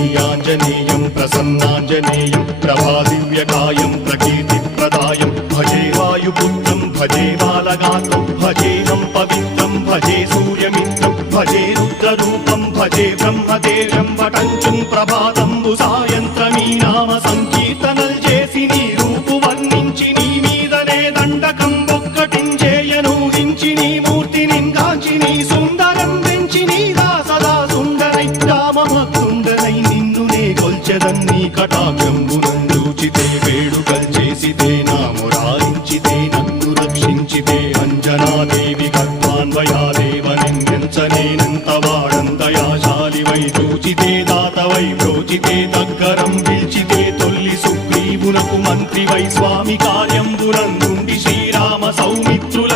श्रीयाञ्जनेयं प्रसन्नाञ्जनेयं प्रभादिव्यकायं प्रकीर्तिप्रदायं भजे वायुपुत्रं भजे बालगात्रं भजेहं पवित्रं भजे सूर्यमित्रं भजे रुद्ररूपं भजे ब्रह्मदेवं वटञ्चुं प्रभातं सायन्त्रमी नाम संकीर्तनल చేసి నీ రూపు వర్ణించి నీ మీదనే దండకం ఒక్కటించేయను హించి నీ మూర్తిని గాంచి నీ సుందరం వెంచి నీ దాసదా సుందరై రామభక్తుండనై నిన్నునే కొల్చెదన్ని కటాక్షంబునందూచితే వేడుకల్ చేసితే నామురారించితే నన్ను రక్షించితే అంజనాదేవి కర్మాన్వయాదేవనించనేనంత వాడంతయాశాలివై చూచితే దాతవై ప్రోచితే దగ్గరం పిలిచితే తొల్లి సుగ్రీవునకు మంత్రివై స్వామి కార్యంబునందుండి శ్రీరామ సౌమిత్రుల